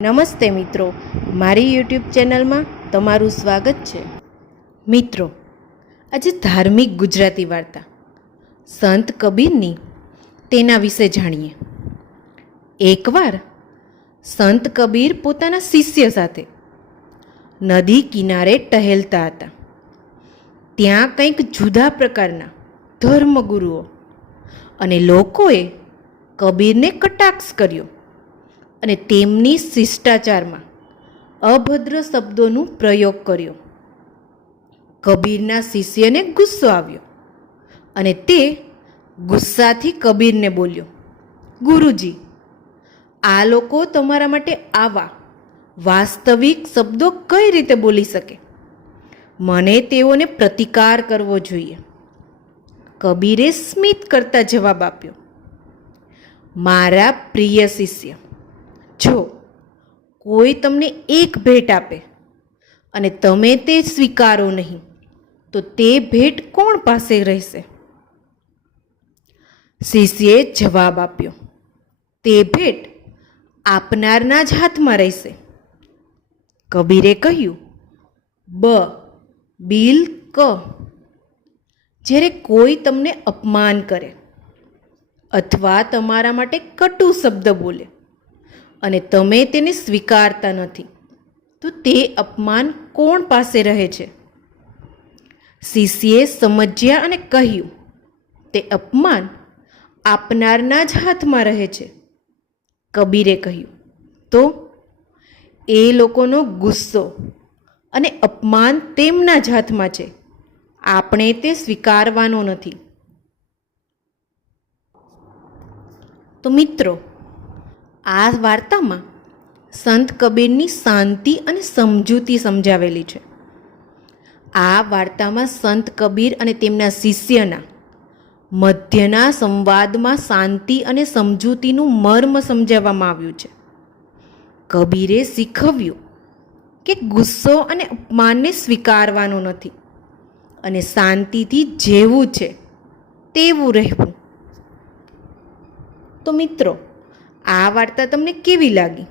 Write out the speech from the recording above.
નમસ્તે મિત્રો, મારી યુટ્યુબ ચેનલમાં તમારું સ્વાગત છે. મિત્રો, આજે ધાર્મિક ગુજરાતી વાર્તા સંત કબીરની તેના વિશે જાણીએ. એકવાર સંત કબીર પોતાના શિષ્ય સાથે નદી કિનારે ટહેલતા હતા. ત્યાં કંઈક જુદા પ્રકારના ધર્મગુરુઓ અને લોકોએ કબીરને કટાક્ષ કર્યો અને તેમની શિષ્ટાચારમાં અભદ્ર શબ્દોનો પ્રયોગ કર્યો. કબીરના શિષ્યને ગુસ્સો આવ્યો અને તે ગુસ્સાથી કબીરને બોલ્યો, ગુરુજી, આ લોકો તમારા માટે આવા વાસ્તવિક શબ્દો કઈ રીતે બોલી શકે? મને તેઓને પ્રતિકાર કરવો જોઈએ. કબીરે સ્મિત કરતા જવાબ આપ્યો, મારા પ્રિય શિષ્ય, જો કોઈ તમને એક ભેટ આપે અને તમે તે સ્વીકારો નહીં તો તે ભેટ કોણ પાસે રહેશે? શિષ્યએ જવાબ આપ્યો, તે ભેટ આપનારના જ હાથમાં રહેશે. કબીરે કહ્યું, બિલ ક. જ્યારે કોઈ તમને અપમાન કરે અથવા તમારા માટે કટુ શબ્દ બોલે અને તમે તેને સ્વીકારતા નથી તો તે અપમાન કોણ પાસે રહે છે? શિષ્યએ સમજ્યા અને કહ્યું, તે અપમાન આપનારના જ હાથમાં રહે છે. કબીરે કહ્યું, તો એ લોકોનો ગુસ્સો અને અપમાન તેમના જ હાથમાં છે. આપણે તે સ્વીકારવાનો નથી. તો મિત્રો, આ વાર્તામાં સંત કબીરની શાંતિ અને સમજૂતી સમજાવેલી છે. આ વાર્તામાં સંત કબીર અને તેમના શિષ્યના મધ્યના સંવાદમાં શાંતિ અને સમજૂતીનું મર્મ સમજાવવામાં આવ્યું છે. કબીરે શીખવ્યું કે ગુસ્સો અને અપમાનને સ્વીકારવાનો નથી અને શાંતિથી જેવું છે તેવું રહેવું. તો મિત્રો, આ વાર્તા તમને કેવી લાગી?